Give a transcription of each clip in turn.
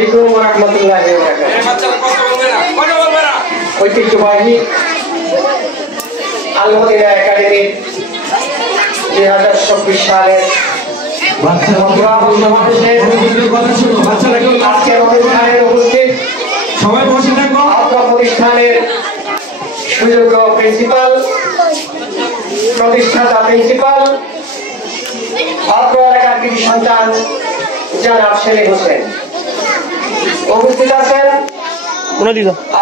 আলাইকুম ওয়া রাহমাতুল্লাহি ওয়া বারাকাতুহু। ঐতিহ্যবাহী আল মদিনা একাডেমি 2024 সালের প্রতিষ্ঠানের সুযোগ্য প্রিন্সিপাল, প্রতিষ্ঠাতা প্রিন্সিপাল, অত্র এলাকার কৃতি সন্তান জনাব সেলিম হোসেন উপস্থিত আছেন।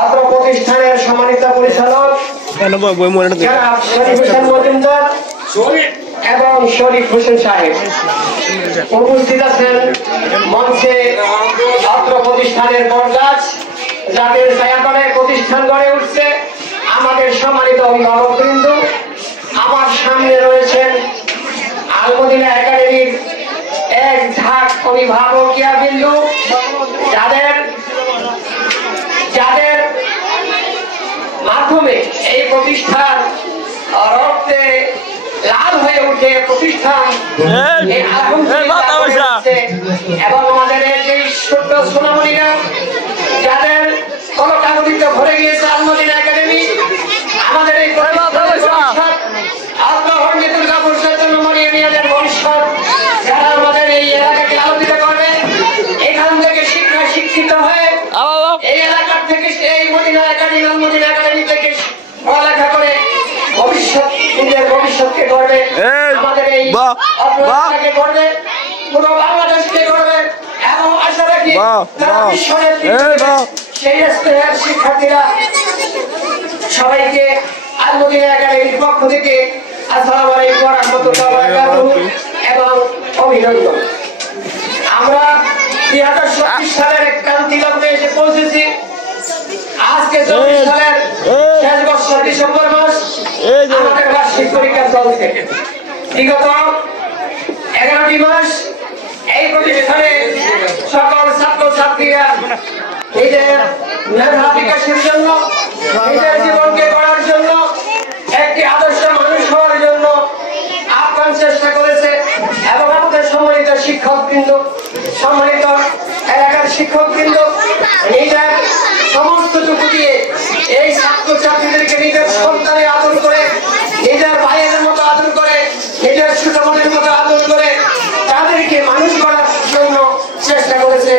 অত্র প্রতিষ্ঠানের সম্মানিত পরিচালক জনাব শরীফ হোসেন মজুমদার এবং শরীফ হোসেন সাহেব উপস্থিত আছেন। মঞ্চে অত্র প্রতিষ্ঠানের বরগাছ যাদের ছায়াতলে প্রতিষ্ঠান গড়ে উঠছে আমাদের সম্মানিত অভিভাবকবৃন্দ। আমার সামনে রয়েছেন আল মদিনা একাডেমির এক ঝাঁক অভিভাবকিয়া বিন্দু যাদের মাধ্যমে এই প্রতিষ্ঠান রক্তে লাল হয়ে উঠে প্রতিষ্ঠান এবং আমাদের এই ছোট্ট সোনামণিরা যাদের কলকাগজিত ভরে গিয়েছে আল মদিনা একাডেমি আমাদের এই ভবিষ্যৎ যারা আমাদের এই এলাকাকে আলোকিত করবে, এখান থেকে শিক্ষিত হয়ে এই এলাকার থেকে এই মদিনা একাডেমি আল মদিনা একাডেমি থেকে পড়ালেখা করে ভবিষ্যৎকে গড়বে, আমাদের এই অপরাধকে গড়বে, পুরো বাংলাদেশকে গড়বে এবং আশা রাখি সেই স্তরের শিক্ষার্থীরা সবাইকে আল মদিনা একাডেমির পক্ষ থেকে আসসালামু আলাইকুম ওয়া রাহমাতুল্লাহি ওয়া বারাকাতুহু এবং অভিনন্দন। আমরা 2024 সালের এক ক্রান্তি লগ্নে এসে পৌঁছেছি। আজকে 24 সালের শেষ বছর ডিসেম্বর মাস আমাদের বার্ষিক পরীক্ষা চলছে। বিগত 11টি মাস এই প্রতিষ্ঠানে সকল ছাত্রছাত্রীরা নিজের মেধা বিকাশের জন্য, নিজের জীবনকে গড়ার জন্য, একটি আদর্শ মানুষ হওয়ার জন্য আপ্রাণ চেষ্টা করেছে এবং আমাদের সম্মানিত শিক্ষকবৃন্দ, সম্মানিত এলাকার শিক্ষকবৃন্দ নিজের সমস্তটুকু দিয়ে এই ছাত্রছাত্রীদেরকে নিজের সন্তানের আদর করে, নিজের ভাইয়ের মতো আদর করে, নিজের ছোট বোনের মতো আদর করে তাদেরকে মানুষ করার জন্য চেষ্টা করেছে।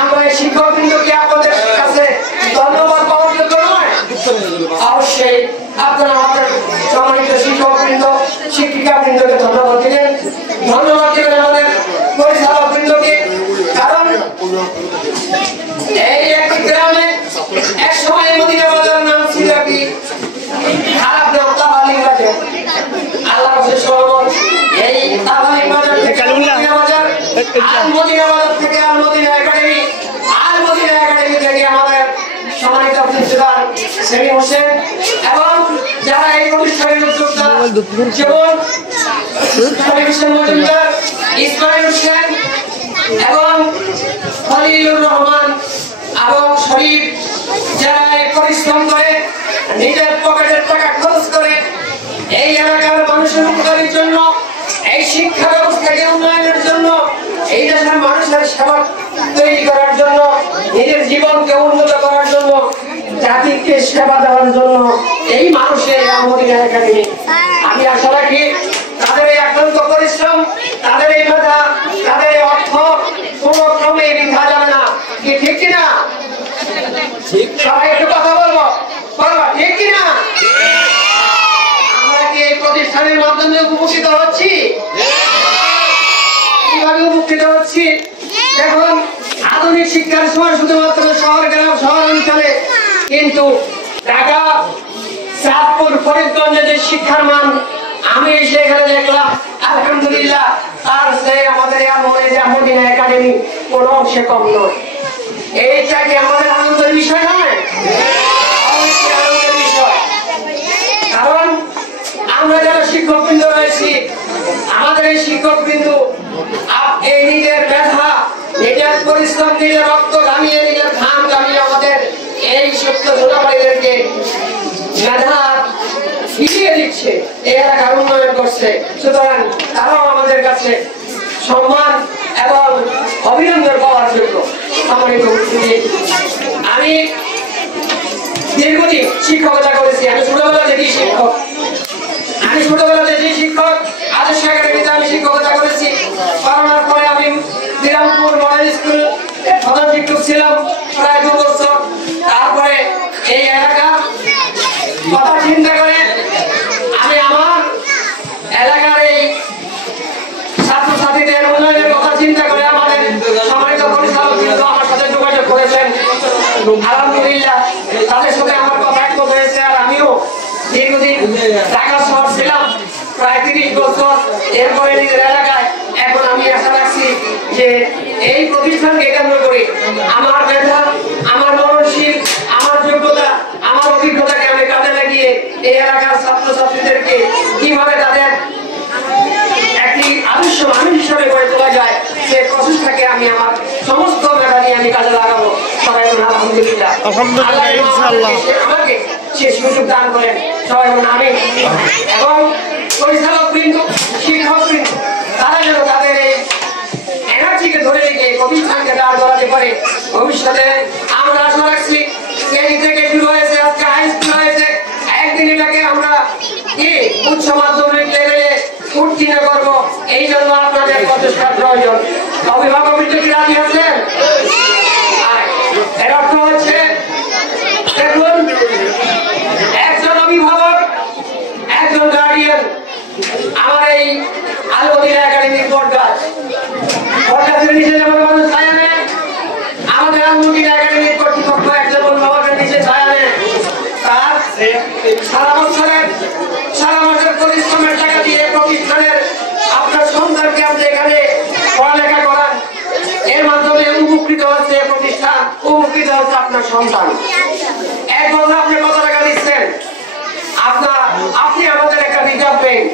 আমরা এই শিক্ষকবৃন্দকে আপনাদের কাছে ধন্যবাদ পাওয়ার জন্য নয়, অবশ্যই আপনারা আমাদের সম্মানিত শিক্ষকবৃন্দ, শিক্ষিকাবৃন্দকে ধন্যবাদ দিলেন, ধন্যবাদ দিলেন আমাদের পরিচালকবৃন্দকে। কারণ এই একটি গ্রামে এক সময় মদিনা বাজার নাম ছিল কি খারাপ নাম তাবালিগ বাজার। আল্লাহ রাসূল সরবর এই তাবালিগ বাজার থেকে মদিনা বাজার, আর মদিনা বাজার থেকে আল মদিনা একাডেমি, আল মদিনা একাডেমি থেকে আমাদের সম্মানিত প্রিন্সিপাল সেলিম হোসেন এবং যারা এই প্রতিষ্ঠানের উদ্যোক্তা যেমন শরীফ হোসেন মজুমদার, ইসমাইল হোসেন এবং খলিলুর রহমান এবং শরীফ, যারা পরিশ্রম করে নিজের পকেটের টাকা খরচ করে এই এলাকার মানুষের উপকারের জন্য, এই শিক্ষা ব্যবস্থাকে উন্নয়নের জন্য, এই দেশের মানুষের সেবা তৈরি করার জন্য, নিজের জীবনকে উন্নত করার জন্য, জাতিকে সেবা দেওয়ার জন্য এই মানুষের আল মদিনা একাডেমি। আমি আশা রাখি তাদের এই আক্রান্ত পরিশ্রম, তাদের এই মেধা, তাদের এই অর্থ কোনো ক্রমে বৃথা যাবে না। কি ঠিক কিনা? সবাই একটু কথা বলবো, ঠিক কিনা? আমরা কি এই প্রতিষ্ঠানের মাধ্যমে উপকৃত হচ্ছি? কিভাবে উপকৃত হচ্ছি? দেখুন, আধুনিক শিক্ষার সময় শুধুমাত্র শহর গ্রাম শহর অঞ্চলে, কিন্তু ঢাকা, চাঁদপুর, ফরিদগঞ্জে যে শিক্ষার মান আমি সেখানে দেখলাম আলহামদুলিল্লাহ তার সে আমাদের মদিনা একাডেমি কোনো অংশে কম নয়। এইটা কি আমাদের আনন্দের বিষয় নয়? আনন্দের বিষয়। কারণ আমরা যারা শিক্ষকবৃন্দ রয়েছি, আমাদের এই শিক্ষকবৃন্দ এই নিজের মেধা, নিজের পরিশ্রম, নিজের রক্ত গামিয়ে, নিজের ঘাম গামিয়ে আমাদের এই সত্য ছোটবাড়িদেরকে মেধা ফিরিয়ে দিচ্ছে, এই এলাকার উন্নয়ন করছে। সুতরাং তারাও আমাদের কাছে সম্মান এবং অভিনন্দন পাওয়ার যোগ্য। শ্রীরামপুর মডেল স্কুল প্রধান শিক্ষক ছিলাম প্রায় 2 বছর। তারপরে এই এলাকা কথা চিন্তা করে আমি আমার এলাকার এই ছাত্রছাত্রীদের উন্নয়নের কথা চিন্তা করে আমাদের সম্মানিত পরিচালক কিন্তু আমার সাথে যোগাযোগ করেছেন। আলহামদুলিল্লাহ তাদের সাথে আমার কথা একমত হয়েছে। আর আমিও দীর্ঘদিন ঢাকা শহর ছিলাম প্রায় 30 বছর, এরপরে নিজের এলাকায়। এখন আমি আশা রাখছি যে এই প্রতিষ্ঠানকে কেন্দ্র করে আমার মেধা, আমার মননশীল, আমার যোগ্যতা, আমার অভিজ্ঞতাকে আমি কাজে লাগিয়ে এই এলাকার ছাত্রছাত্রীদেরকে কিভাবে তাদের একটি আদর্শ মানুষ হিসাবে গড়ে তোলা যায় সে প্রচেষ্টাকে আমি আমার সমস্ত মেধা নিয়ে আমি কাজে লাগাবো। সবাই আলহামদুলিল্লাহ, আল্লাহ ইনশাআল্লাহ আমাকে সে সুযোগ দান করেন। সবাই আমিন। এবং পরিচালক বৃন্দ, শিক্ষক বৃন্দ তারা যেন তাদের এই এনার্জিকে ধরে রেখে প্রতিষ্ঠানকে দাঁড় করাতে পারে। ভবিষ্যতে আমরা আশা রাখছি কেজি থেকে শুরু হয়েছে, আজকে হাই স্কুল হয়েছে, একদিন এটাকে আমরা কি উচ্চ মাধ্যমিক লেভেলে উত্তীর্ণ করবো। এই জন্য আপনাদের প্রচেষ্টার প্রয়োজন। অভিভাবক কি রাজি আছেন? এর অর্থ হচ্ছে দেখুন, একজন অভিভাবক, একজন গার্ডিয়ান আমার এই আলমদিনা একাডেমির বটগাছের নিচে যেমন মানুষ ছায়া নেয়, আমাদের আলমদিনা একাডেমির কর্তৃপক্ষ একজন অভিভাবকের নিচে ছায়া নেয়। তার সারা মাসের পরিশ্রমের টাকা দিয়ে প্রতিষ্ঠানের আপনার সন্তানকে আপনি এখানে পড়ালেখা করান, এর মাধ্যমে উপকৃত হচ্ছে প্রতিষ্ঠান, উপকৃত হচ্ছে আপনার সন্তান। এক বছর আপনি কত টাকা দিচ্ছেন? আপনি আমাদের একটা রিজার্ভ ব্যাংক